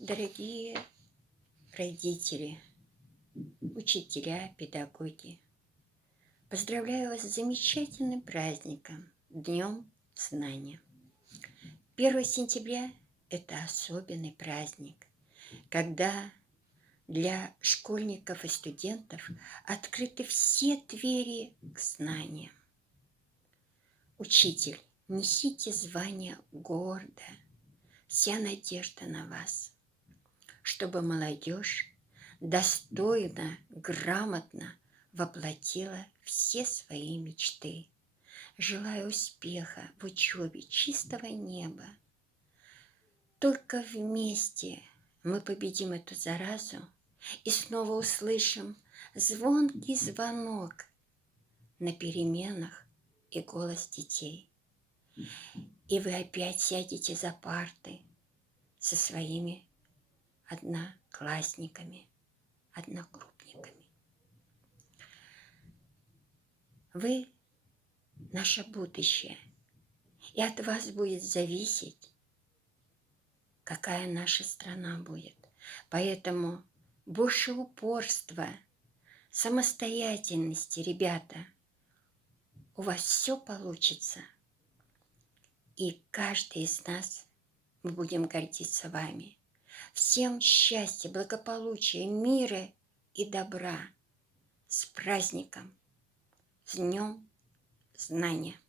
Дорогие родители, учителя, педагоги, поздравляю вас с замечательным праздником, Днем Знания. 1 сентября– это особенный праздник, когда для школьников и студентов открыты все двери к знаниям. Учитель, несите звание гордо, вся надежда на вас, чтобы молодежь достойно, грамотно воплотила все свои мечты. Желаю успеха в учебе, чистого неба. Только вместе мы победим эту заразу и снова услышим звонкий звонок на переменах и голос детей. И вы опять сядете за парты со своими одноклассниками, одногруппниками. Вы – наше будущее, и от вас будет зависеть, какая наша страна будет. Поэтому больше упорства, самостоятельности, ребята. У вас все получится, и каждый из нас, мы будем гордиться вами. Всем счастья, благополучия, мира и добра. С праздником! С Днем Знания!